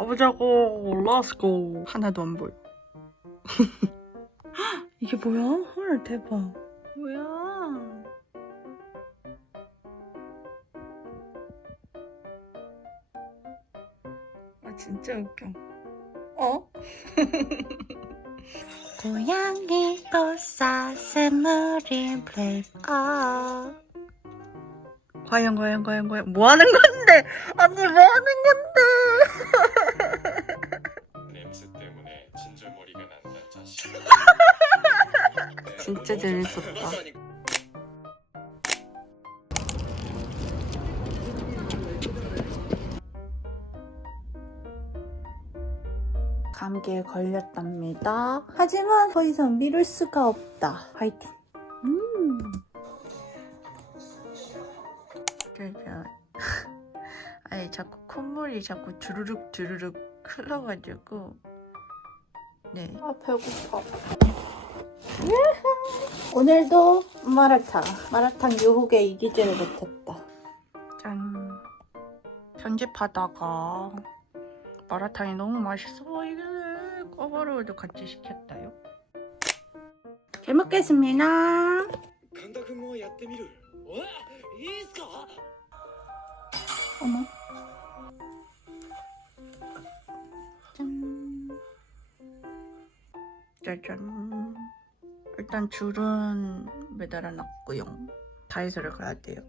가보자고. 렛츠고. 하나도 안 보여. 이게 뭐야? 헐 대박. 뭐야? 아 진짜 웃겨. 어? 고양이 꽃사 샘물인 플레이어 과연 과연 과연 과연 뭐 하는 건데? 아니 뭐 하는 건데? 진짜 재밌었다. 감기에 걸렸답니다. 하지만 더 이상 미룰 수가 없다. 화이팅. 음. 그러니까 아니 자꾸 콧물이 자꾸 주르륵 주르륵 흘러가지고 네 아 배고파. 오늘도 마라탕 마라탕 유혹에 이기지를 못했다. 짠. 편집하다가 마라탕이 너무 맛있어 보이길래 꼬바로우도 같이 시켰다요. 잘 먹겠습니다. 어머. 짠. 짜잔 일단 줄은 매달아 놨고요. 다이소를 가야 돼요.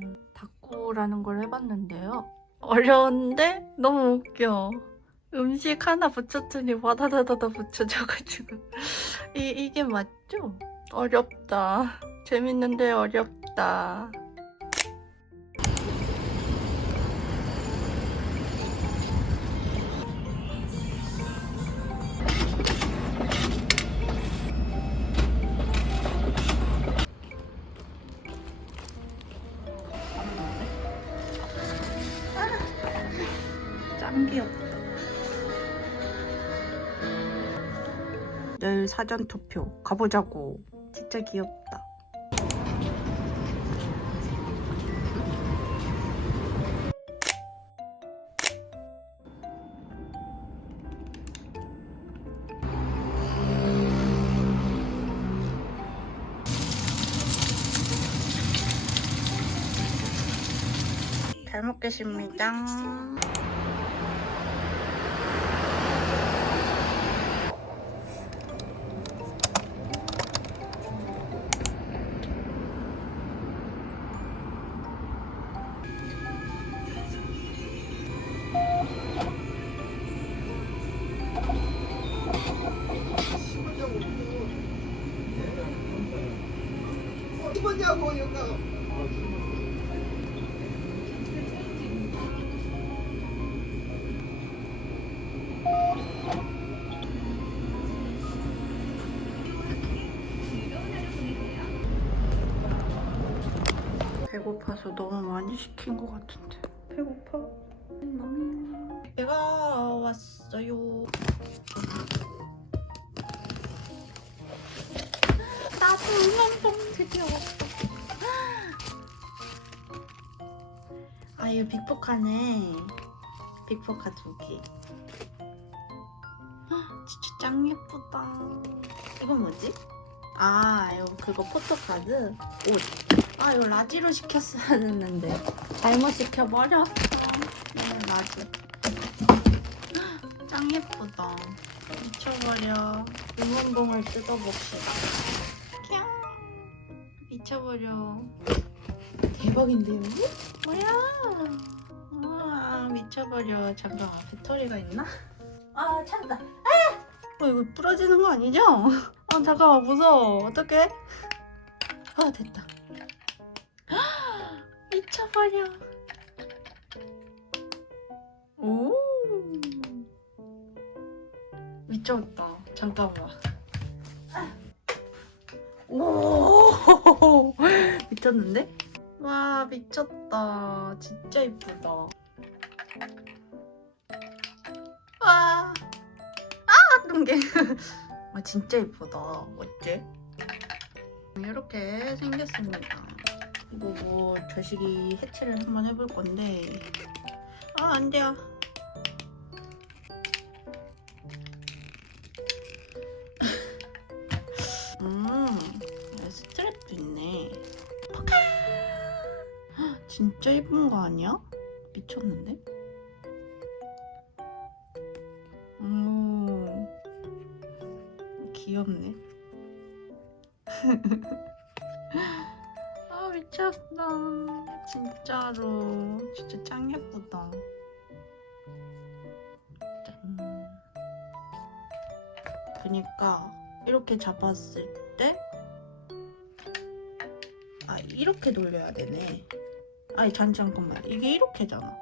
짠. 닭구라는 걸 해봤는데요. 어려운데 너무 웃겨. 음식 하나 붙였더니 와다다다다 붙여져가지고. 이, 이게 맞죠? 어렵다. 재밌는데 어렵다. 사전 투표 가보자고. 진짜 귀엽다. 잘 먹겠습니다. 배고파. 배가 왔어요. 나도 응원봉 드디어 왔어. 아 이거 빅포카네. 빅포카 두 개. 헉, 진짜 짱 예쁘다. 이건 뭐지? 아 이거 그거 포토카드 옷. 아 이거 라지로 시켰어야 했는데 잘못 시켜버렸어. 이거 라지. 헉, 짱 예쁘다. 미쳐버려. 응원봉을 뜯어봅시다. 캬. 미쳐버려. 대박인데요? 뭐야? 우와 미쳐버려. 잠깐만 배터리가 있나? 아 찾다. 아 어 이거 부러지는 거 아니죠? 아 잠깐만 무서워 어떡해? 아 됐다 미쳐버려 오 미쳤다 잠깐만 오 미쳤는데? 와 미쳤다 진짜 이쁘다 와 아, 동계. 아, 진짜 예쁘다. 어째? 이렇게 생겼습니다. 이거 뭐 저식이 해체를 한번 해볼 건데. 아, 안 돼요. 음, 스트랩도 있네. 포카! 헉, 진짜 예쁜 거 아니야? 미쳤는데? 오, 귀엽네. 아, 미쳤어. 진짜로. 진짜 짱 예쁘다. 짠. 그니까, 이렇게 잡았을 때, 아, 이렇게 돌려야 되네. 아니, 잠, 잠깐만. 이게 이렇게잖아.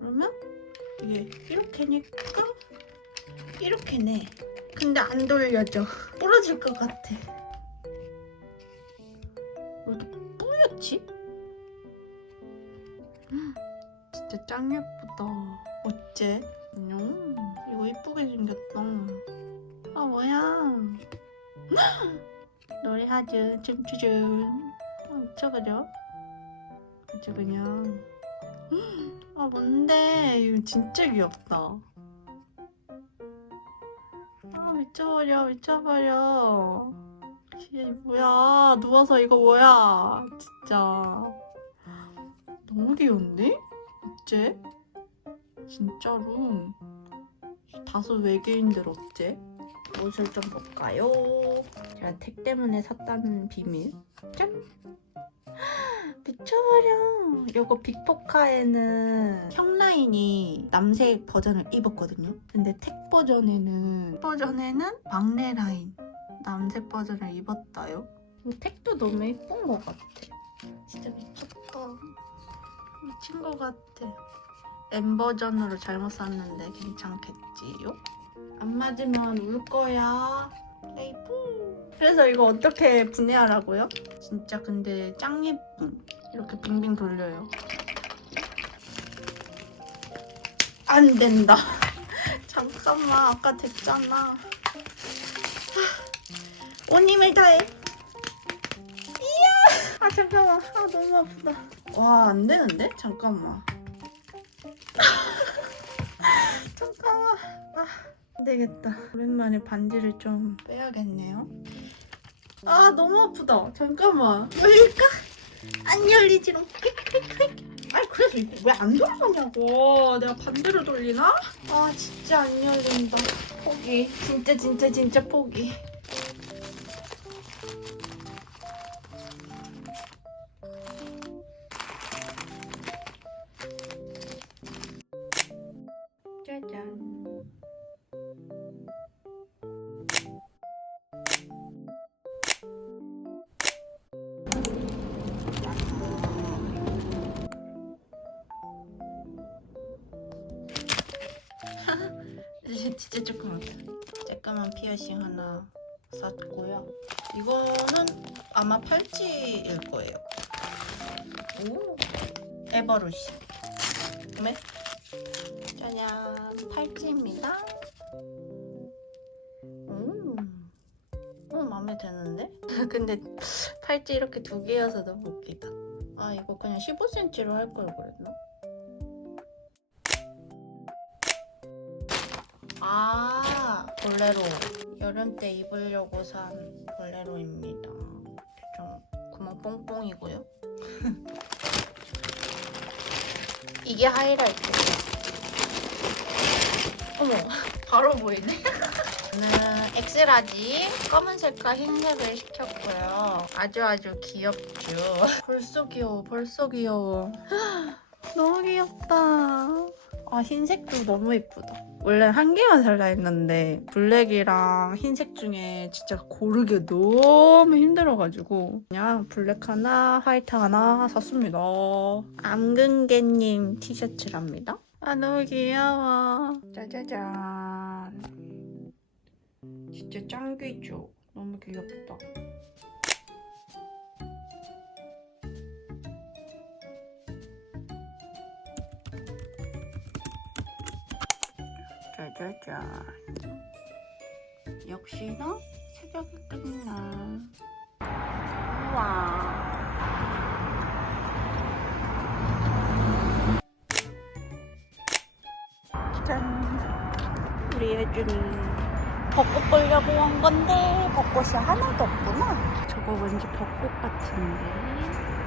그러면, 이게 이렇게니까 이렇게네. 근데 안 돌려져. 부러질 것 같아. 짱 예쁘다. 어째? 음, 이거 이쁘게 생겼다. 아 뭐야? 노래하죠. 춤추죠. 아, 미쳐버려. 아주 그냥. 아 뭔데 이거 진짜 귀엽다 아 미쳐버려 미쳐버려 이게 뭐야 누워서 이거 뭐야 진짜 너무 귀여운데? 어째? 진짜로 다소 외계인들 어째? 옷을 좀 볼까요? 제가 택 때문에 샀다는 비밀 짠! 미쳐버려. 요거 빅포카에는 형라인이 남색 버전을 입었거든요. 근데 택 버전에는 버전에는 막내 라인 남색 버전을 입었다요. 이 택도 너무 예쁜 것 같아. 진짜 미쳤다. 미친 것 같아. M 버전으로 잘못 샀는데 괜찮겠지요? 안 맞으면 울 거야. 레이프. 그래서 이거 어떻게 분해하라고요? 진짜 근데 짱 예쁨. 이렇게 빙빙 돌려요. 안 된다. 잠깐만, 아까 됐잖아. 하, 온 힘을 다해. 이야! 아, 잠깐만. 아, 너무 아프다. 와, 안 되는데? 잠깐만. 잠깐만. 아, 안 되겠다. 오랜만에 반지를 좀 빼야겠네요. 아, 너무 아프다. 잠깐만. 왜일까? 안 열리지롱. 아니 그래서 왜안 돌아가냐고 내가 반대로 돌리나? 아 진짜 안 열린다 포기 진짜 진짜 진짜 포기 피어싱 하나 샀고요. 이거는 아마 팔찌일 거예요. 오, 에버루시. 그러면 짜잔, 팔찌입니다. 오, 어, 마음에 드는데? 근데 팔찌 이렇게 두 개여서 너무 웃기다. 아, 이거 그냥 15cm로 할 걸 그랬나? 볼레로 여름 때 입으려고 산 볼레로입니다. 좀 구멍 뽕뽕이고요. 이게 하이라이트 어머 바로 보이네. 저는 엑스라지 검은색과 흰색을 시켰고요. 아주 아주 귀엽죠. 벌써 귀여워 벌써 귀여워. 너무 귀엽다. 아 흰색도 너무 예쁘다 원래 한 개만 살라 했는데 블랙이랑 흰색 중에 진짜 고르기 너무 힘들어가지고 그냥 블랙 하나, 화이트 하나 샀습니다. 암근개님 티셔츠랍니다. 아 너무 귀여워. 짜자잔. 진짜 짱귀죠. 너무 귀엽다. 짜자잔. 역시나 새벽에 끝나. 우와. 짠. 우리 예준이 벚꽃 보려고 온 건데 벚꽃이 하나도 없구나. 저거 왠지 벚꽃 같은데.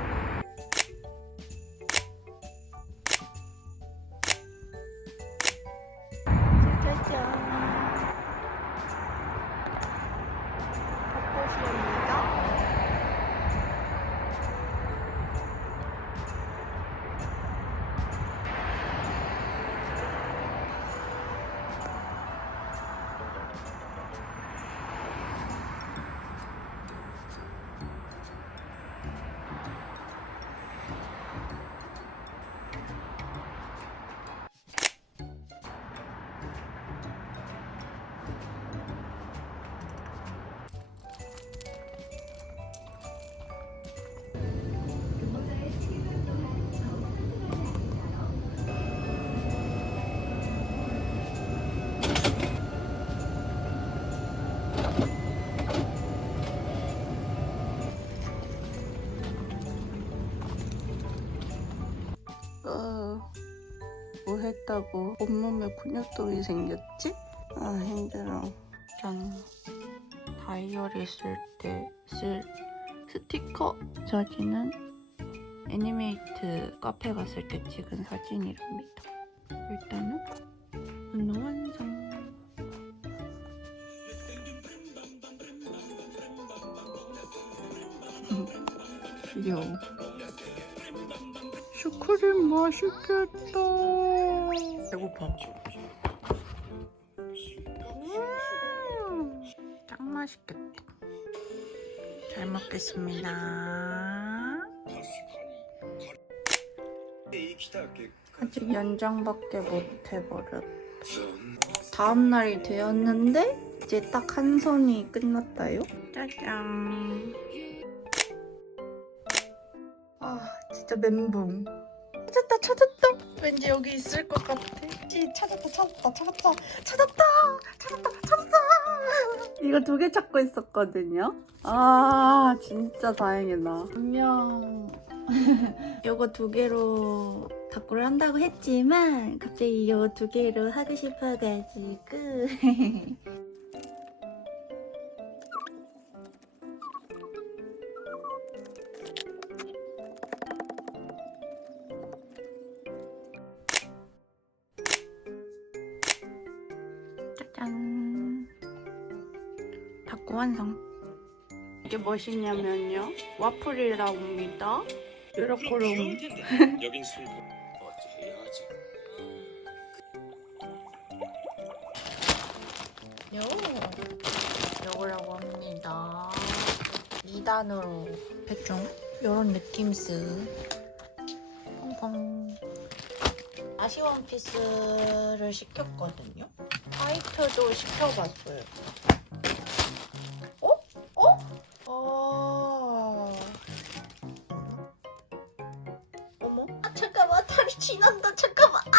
뭐 했다고 온몸에 근육통이 생겼지? 아 힘들어. 짠. 다이어리 쓸 때 쓸 스티커 사진은 애니메이트 카페 갔을 때 찍은 사진이랍니다. 일단은 운동 완성. 귀여워. 슈크림 맛있겠다. 배고파. 음, 짱 맛있겠다. 잘 먹겠습니다. 아직 연장밖에 못 해버렸. 다음 날이 되었는데 이제 딱한 손이 끝났다요. 짜잔. 아 진짜 멘붕. 찾았다 찾았다. 왠지 여기 있을 것 같아. 지 찾았다 찾았다 찾았다 찾았다 찾았다 찾았다. 이거 두 개 찾고 있었거든요. 아, 진짜 다행이다. 분명 요거 두 개로 닭구를 한다고 했지만 갑자기 요거 두 개로 하고 싶어가지고 완성. 이게 무엇이냐면요. 와플이라옵니다. 이렇게 그럼 텐데. 여긴 술 어찌 해야지 요. 요거라고 합니다. 2단으로 대충 요런 느낌스. 펑펑. 아시 원피스를 시켰거든요. 화이트도 시켜봤어요 다리 지난다 잠깐만 아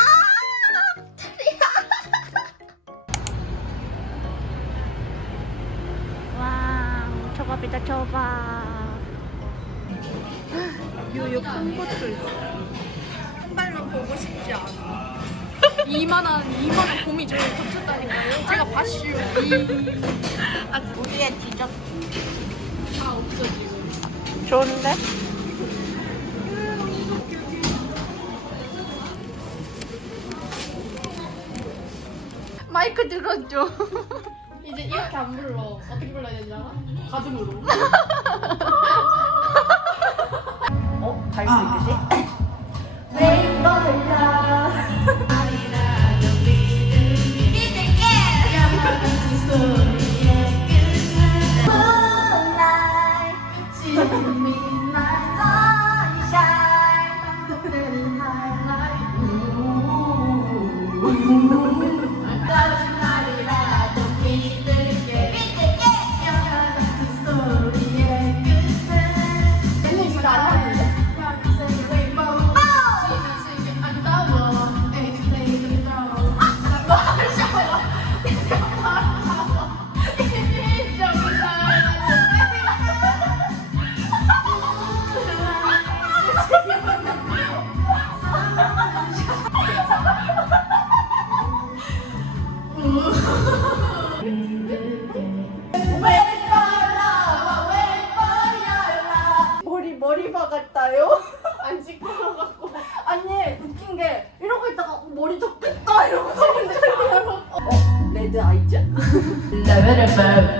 와, 초밥이다, 초밥. 요요 큰 것도 있어. 한 달만 보고 싶지 않아. 이만한 이만한 곰이 저를 덮쳤다니까요. 제가 봤슈. 이... 아, 우리의 지적. 다 없어 지금. 좋은데? 마이크 들어줘. 이제 이렇게 안 불러. 어떻게 불러야 되지 알아? 가슴으로. sad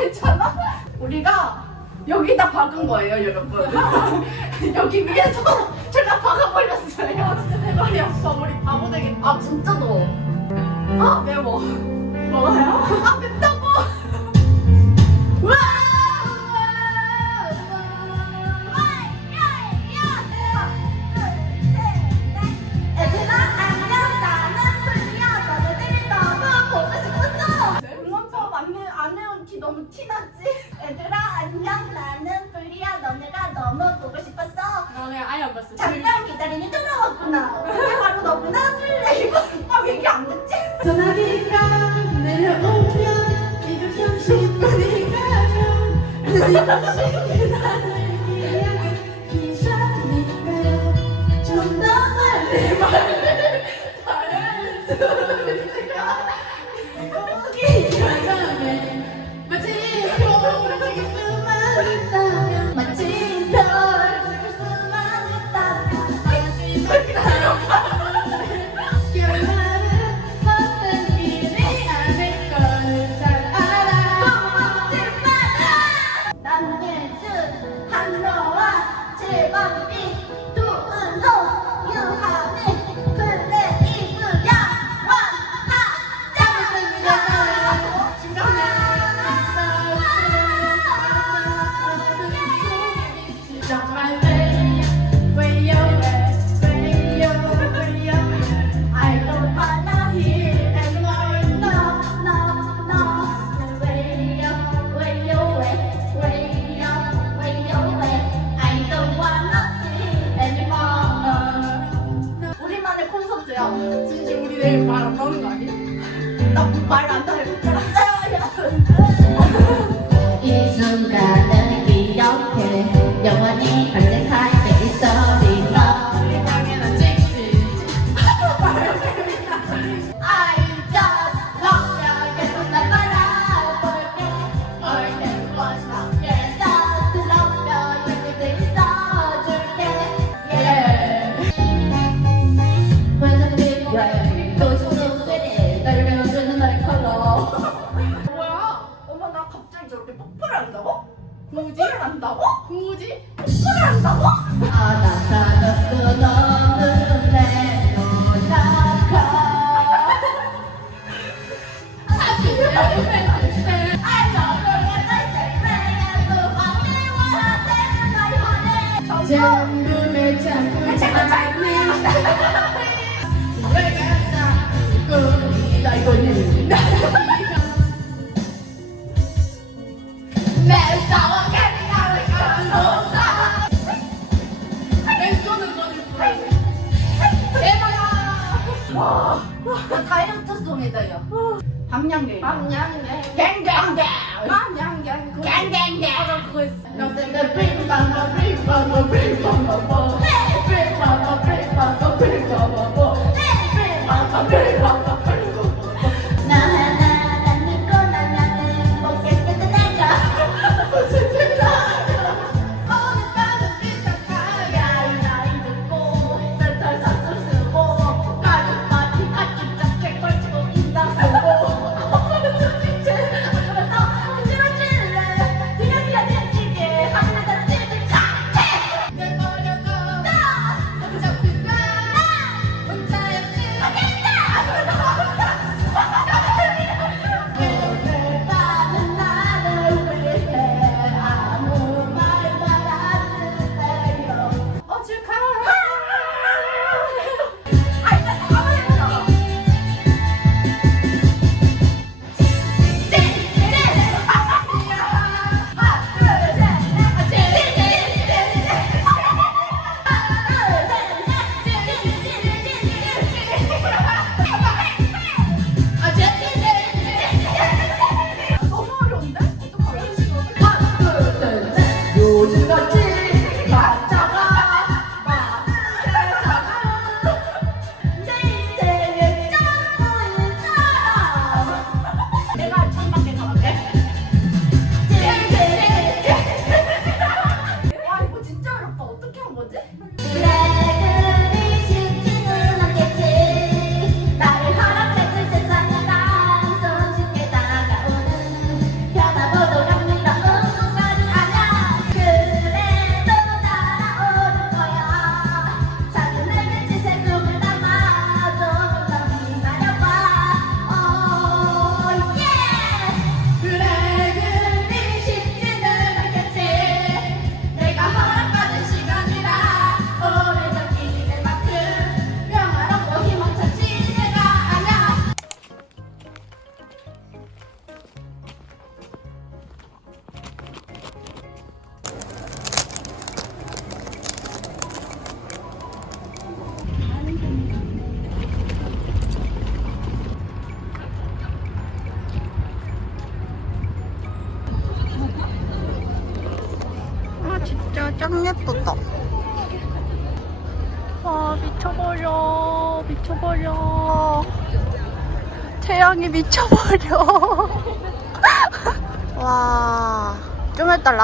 괜찮아? 우리가 여기다 박은 거예요, 여러분. 여기 위에서 제가 박아버렸어요. 아, 진짜 대박이야. 아, 우리 바보 되겠다. 아, 진짜 더워. 아, 매워. 먹어요? 아, 맵다. 전화기가 내려오면 이거 현실만이 가요. 그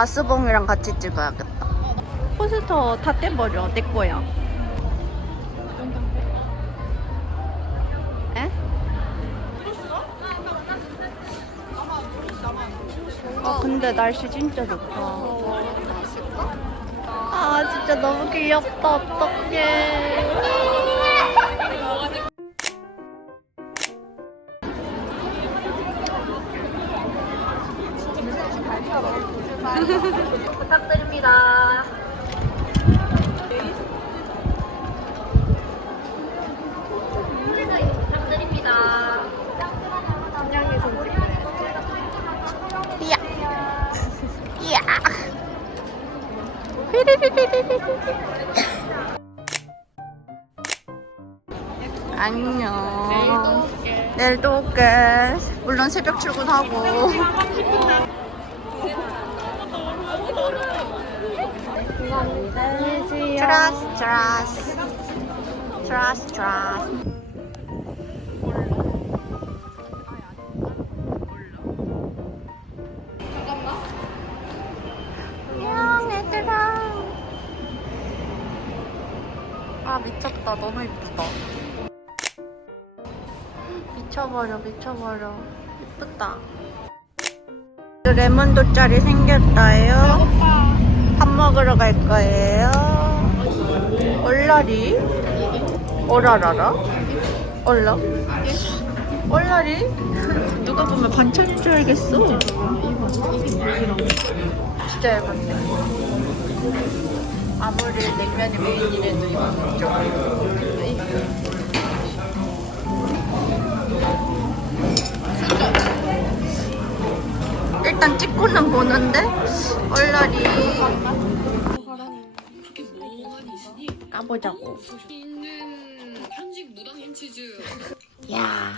라스봉이랑 같이 찍어야겠다. 포스터 다 떼버려 내 거야. 에? 아 근데 날씨 진짜 좋다. 아 진짜 너무 귀엽다 어떡해. 부탁드립니다. 부탁드립니다. 안녕히 손 이야. 이야. 안녕. 내일도 올게. 물론 새벽 출근하고. 트라스 트라스 트라스 트라스 안녕 얘들아. 아 미쳤다. 너무 이쁘다. 미쳐버려 미쳐버려. 이쁘다. 레몬 돗자리 생겼다요 밥 먹으러 갈 거예요. 얼라리? 얼라라라 얼라 얼라리? 누가 보면 반찬인 줄 알겠어. 진짜 얇은데 아무리 냉면이 메인이라도 이건 좀 일단 찍고는 보는데 얼라리 까보자고. 현직 무당 햄치즈 야.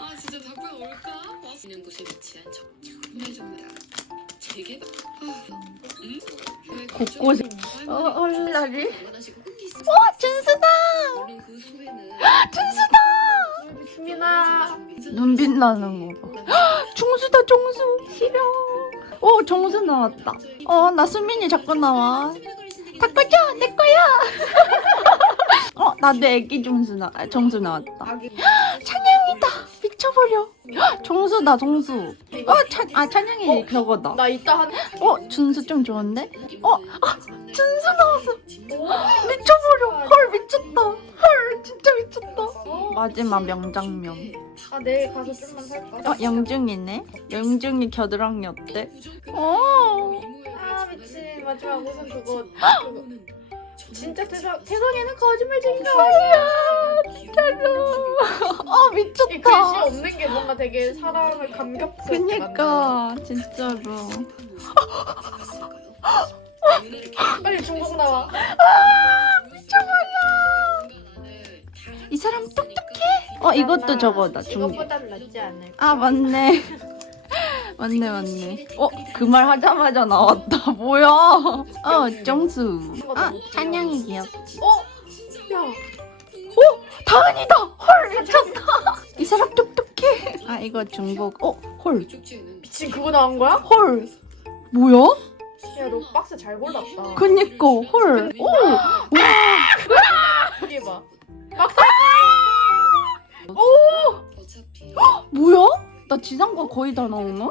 아 진짜 닭발 올까? 와 있는 곳에 위치한 정말 재개발 아, 응? 곳곳에. 어, 어, 얼라리. 어 준수다. 그 소에는 수민아. 눈빛 나는 거 봐. 중수다 중수. 싫어. 오 정수 나왔다. 어 나 수민이 자꾸 나와. 바꿔줘 내 거야. 어 나도 애기 정수 나 아, 정수 나왔다. 찬양이다 미쳐버려. 정수다 정수. 어찬아 찬양이 저거다. 나 이따 한. 어 준수 좀 좋은데? 어 아, 준수 나왔어. 미쳐버려. 헐 미쳤다. 헐 진짜 미쳤다. 마지막 명장면. 아 내일 가서 좀만 살까? 어 영중이네. 영중이 겨드랑이 어때? 어. 아 미친 마지막 우선 그거. 그거. 진짜 태성 태성이는 거짓말쟁이가 아니야. 진짜로. 어이 글씨 미쳤다. 없는 게 뭔가 되게 사람을 감격스럽게 그니까 진짜로. 만드는. 빨리 중국 나와. 이 사람 똑똑해. 어 이것도 저거다 중국. 이것보단 낫지 않을까? 아 맞네. 맞네 맞네. 어 그 말 하자마자 나왔다. 뭐야? 어 정수. 아 찬양이 귀엽지. 어? 야. 다은이다. 헐 미쳤다. 이 사람 똑똑해. 아 이거 중국. 어 헐. 쪽지에는 미친 그거 나온 거야? 헐. 뭐야? 야 너 박스 잘 골랐다. 그니까 헐. 오. 여기 봐. 어차 나 지상과 거의 다 나오나?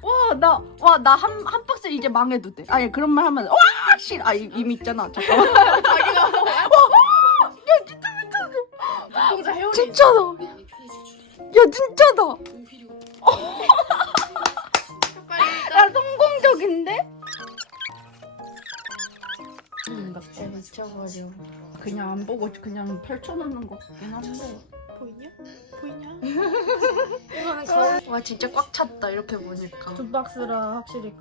와, 나, 와, 나 한, 한 박스 이제 망해도 돼. 아니, 그런 말 하면, 와, 씨! 아, 이- 이미 있잖아. 잠깐만. 자기가 어, 공자 해오리. 진짜다. 마음이 편해질 줄 야, 진짜다. 야, 성공적인데? 진짜 미쳐버려. 그냥 안 보고 그냥 펼쳐놓는 것 같긴 한데. 보이냐? 보이냐? 이거는 거울 와, 진짜 꽉 찼다, 이렇게 보니까. 두 박스라 확실히